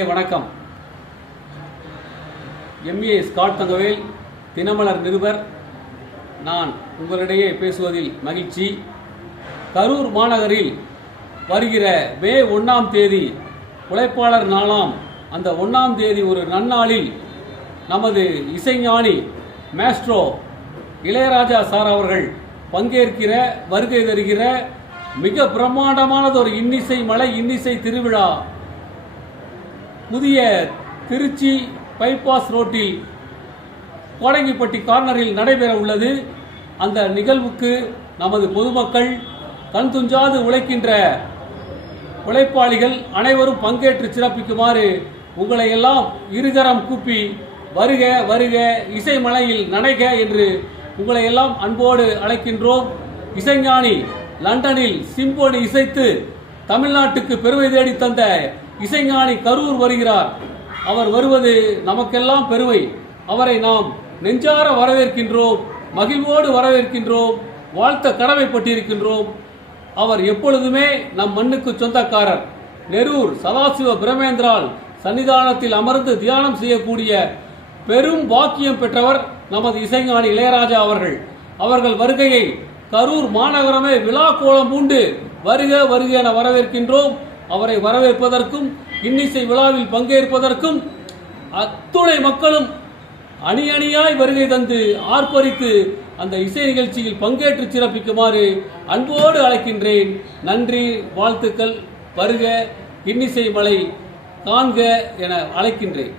வணக்கம். MA Scott Thangavel, Dinamalar நிருபர். நான் உங்களிடையே பேசுவதில் மகிழ்ச்சி. கரூர் மாநகரில் வருகிற மே 1ஆம் தேதி உழைப்பாளர் நாளாம். அந்த 1ஆம் தேதி ஒரு நன்னாளில் நமது இசைஞானி மாஸ்ட்ரோ இளையராஜா சார் அவர்கள் பங்கேற்கிற வருகை தருகிற மிக பிரம்மாண்டமானதொரு இன்னிசை மலை, இன்னிசை திருவிழா புதிய திருச்சி பைபாஸ் ரோட்டில் கோடங்கிப்பட்டி கார்னரில் நடைபெற உள்ளது. அந்த நிகழ்வுக்கு நமது பொதுமக்கள், கண் துஞ்சாது உழைக்கின்ற உழைப்பாளிகள் அனைவரும் பங்கேற்று சிறப்பிக்குமாறு உங்களை எல்லாம் இருகரம் கூப்பி வருக வருக இசைமலையில் நடைக என்று உங்களை எல்லாம் அன்போடு அழைக்கின்றோம். இசைஞானி லண்டனில் சிம்போனி இசைத்து தமிழ்நாட்டுக்கு பெருமை தேடி தந்த இசைஞானி கரூர் வருகிறார். அவர் வருவது நமக்கெல்லாம் பெருமை. அவரை நாம் நெஞ்சார வரவேற்கின்றோம், மகிழ்வோடு வரவேற்கின்றோம், வாழ்த்த கடமைப்பட்டிருக்கின்றோம். அவர் எப்பொழுதுமே நம் மண்ணுக்கு சொந்தக்காரர். நெரூர் சதாசிவ பிரமேந்திரால் சன்னிதானத்தில் அமர்ந்து தியானம் செய்யக்கூடிய பெரும் பாக்கியம் பெற்றவர் நமது இசைஞானி இளையராஜா அவர்கள். அவர்கள் வருகையை கரூர் மாநகரமே விழா கோலம் பூண்டு வருக வருக என வரவேற்கின்றோம். அவரை வரவேற்பதற்கும் இன்னிசை விழாவில் பங்கேற்பதற்கும் அத்துணை மக்களும் அணி அணியாய் வருகை தந்து ஆர்ப்பரித்து அந்த இசை நிகழ்ச்சியில் பங்கேற்று சிறப்பிக்குமாறு அன்போடு அழைக்கின்றேன். நன்றி, வாழ்த்துக்கள். வருக இன்னிசை மலை காண்க என அழைக்கின்றேன்.